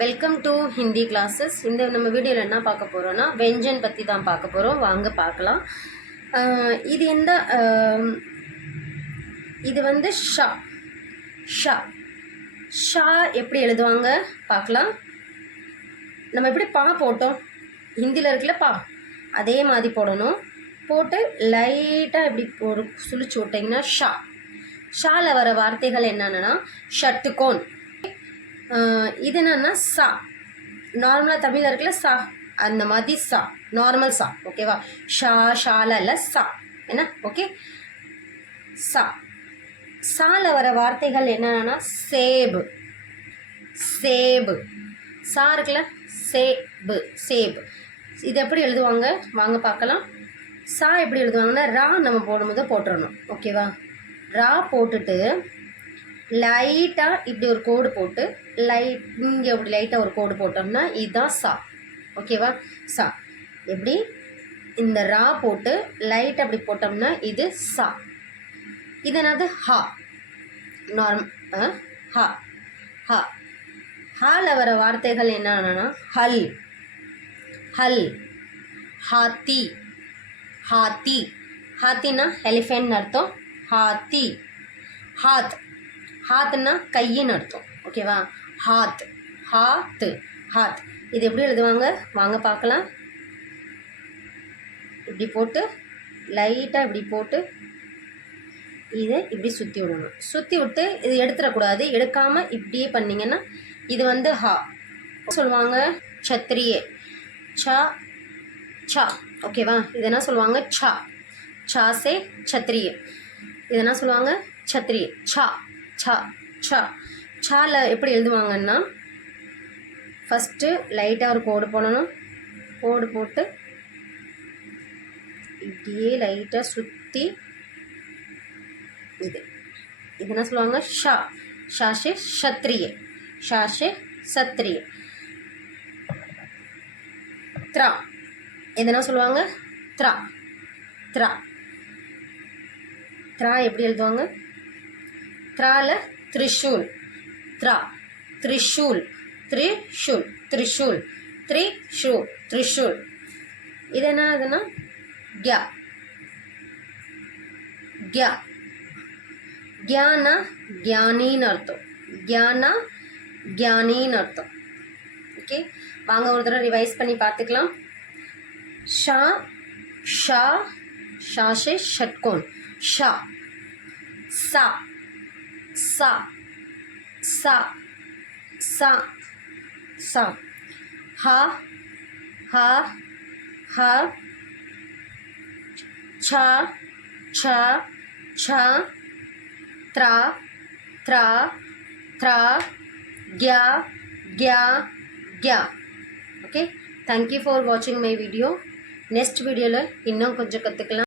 Welcome to Hindi classes. இந்த நம்ம வீடியோவில் என்ன பார்க்க போகிறோன்னா வெஞ்சன் பற்றி தான் பார்க்க போகிறோம். வாங்க பார்க்கலாம். இது எந்த இது வந்து ஷா ஷா ஷா எப்படி எழுதுவாங்க பார்க்கலாம். நம்ம எப்படி பா போட்டோம், ஹிந்தியில் இருக்குல்ல பா, அதே மாதிரி போடணும். போட்டு லைட்டாக இப்படி ஒரு சுழிச்சு விட்டிங்கன்னா ஷா. ஷாவில் வர வார்த்தைகள் என்னென்னா ஷட்டுக்கோன். இது என்னன்னா சா, நார்மலாக தமிழில் இருக்குல்ல சா, அந்த மாதிரி சா, நார்மல் சா. ஓகேவா? ஷா ஷால இல்லை சா, என்ன? ஓகே. சா சால வர வார்த்தைகள் என்னன்னா சேபு சேபு. சா இருக்குல்ல, சேபு சேபு. இது எப்படி எழுதுவாங்க வாங்க பார்க்கலாம். சா எப்படி எழுதுவாங்கன்னா ரா நம்ம போடும்போது போட்டுடணும். ஓகேவா? ரா போட்டுட்டு லைட்டாக இப்படி ஒரு கோடு போட்டு இங்கே இப்படி லைட்டாக ஒரு கோடு போட்டோம்னா இதுதான் சா. ஓகேவா? சா எப்படி இந்த ரா போட்டு லைட்டாக அப்படி போட்டோம்னா இது சா. இது என்னது ஹா, ஹா ஹா. ஹால வர வார்த்தைகள் என்னன்னா ஹல் ஹல், ஹாத்தி ஹாத்தி. ஹாத்தினா எலிஃபென்ட்னு அர்த்தம். ஹாத்தி. ஹாத், ஹாத்னா கையின்னு அர்த்தம். ஓகேவா? ஹாத் ஹாத் ஹாத். இது எப்படி எழுதுவாங்க வாங்க பார்க்கலாம். இப்படி போட்டு லைட்டாக இப்படி போட்டு இதை இப்படி சுற்றி விடணும். சுற்றி விட்டு இது எடுத்துடக்கூடாது. எடுக்காமல் இப்படியே பண்ணிங்கன்னா இது வந்து ஹா சொல்லுவாங்க. சத்திரியே சா சா. ஓகேவா? இது என்ன சொல்லுவாங்க சா. சா சே சத்திரியே. இது என்ன சொல்லுவாங்க சத்திரியே. சா சா சா. சால எப்படி எழுதுவாங்கன்னா ஃபஸ்ட்டு லைட்டாக ஒரு கோடு போடணும். கோடு போட்டு இப்படியே லைட்டாக சுற்றி இது என்ன சொல்லுவாங்க ஷா. ஷாஷே சத்ரியே. ஷாஷே சத்ரியே. த்ரா. எதுனா சொல்லுவாங்க த்ரா த்ரா. த்ரா எப்படி எழுதுவாங்க? த்ரால திரிஷூல். த்ரா திரிஷூல் திரிஷூல் திரிஷூல் திரிஷூல் திரிஷூல். இது என்ன இதுன்னா கியா கியா. கியானா கியானின்னு அர்த்தம். கியானா கியானின்னு அர்த்தம். ஓகே, வாங்க ஒரு தடவை ரிவைஸ் பண்ணி பார்த்துக்கலாம். ஷா ஷா ஷாஷே ஷட்கோன் ஷா. சா சா சா சா சா. ஹா ஹா ஹா. சா சா சா. த்ரா த்ரா த்ரா. கியா கியா கியா. ஓகே, தேங்க்யூ ஃபார் வாட்சிங் மை வீடியோ. நெக்ஸ்ட் வீடியோவில் இன்னும் கொஞ்சம் கற்றுக்கலாம்.